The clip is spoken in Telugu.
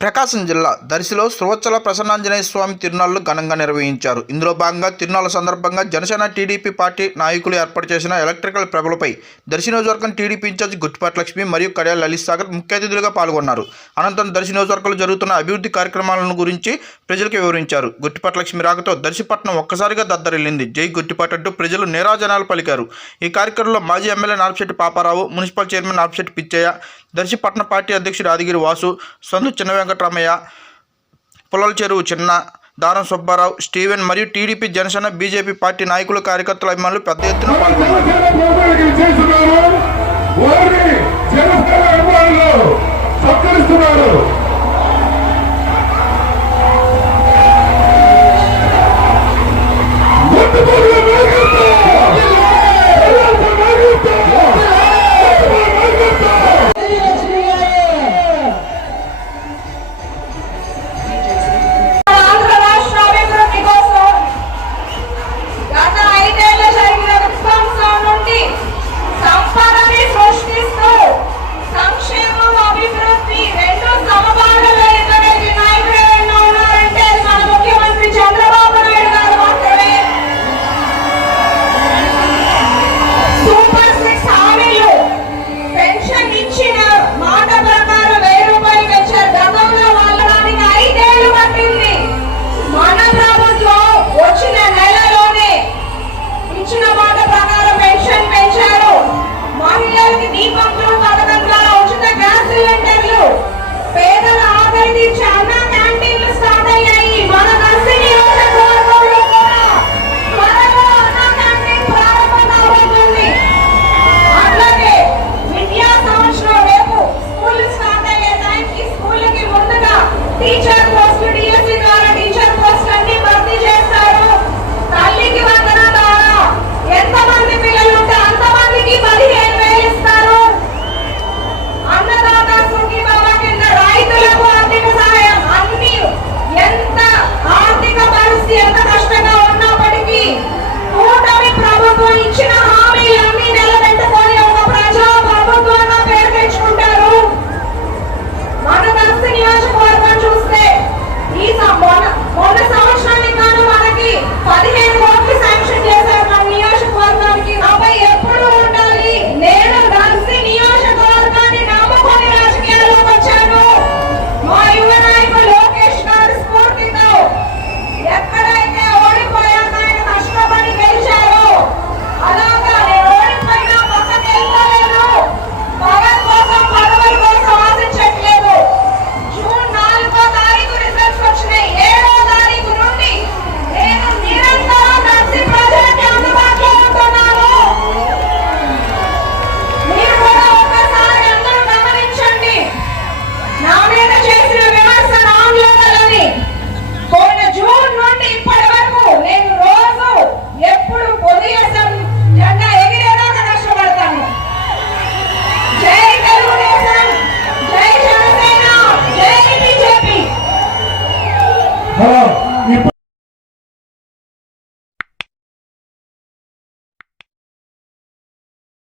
ప్రకాశం జిల్లా దర్శిలో శ్రోచల ప్రసన్నాంజనేయ స్వామి తిరునాళ్ళు ఘనంగా నిర్వహించారు. ఇందులో భాగంగా తిరునాళ్ళ సందర్భంగా జనసేన టీడీపీ పార్టీ నాయకులు ఏర్పాటు చేసిన ఎలక్ట్రికల్ ప్రభులపై దర్శి నియోజకవర్గం టీడీపీ ఇన్ఛార్జ్ గుట్టిపాటి లక్ష్మి మరియు కడియాల లలిత్ సాగర్ ముఖ్య అతిథులుగా పాల్గొన్నారు. అనంతరం దర్శి నియోజకవర్గంలో జరుగుతున్న అభివృద్ధి కార్యక్రమాలను గురించి ప్రజలకు వివరించారు. గుట్టిపాటి లక్ష్మి రాకతో దర్శిపట్నం ఒక్కసారిగా దద్దరిల్లింది. జై గుట్టిపాటి అంటూ ప్రజలు నిరాజనాలు పలికారు. ఈ కార్యక్రమంలో మాజీ MLA Narpisetti Paparao municipal chairman Narpisetti Pichaiah Darsipatnam party అధ్యక్షుడు ఆదిగిరి వాసు సందు చిన్న రమయ్య పుల్లల చెరువు చిన్న దారం సుబ్బారావు స్టీవెన్ మరియు టీడీపీ జనసేన బీజేపీ పార్టీ నాయకులు కార్యకర్తల అభిమానులు పెద్ద ఎత్తున పాల్గొన్నారు.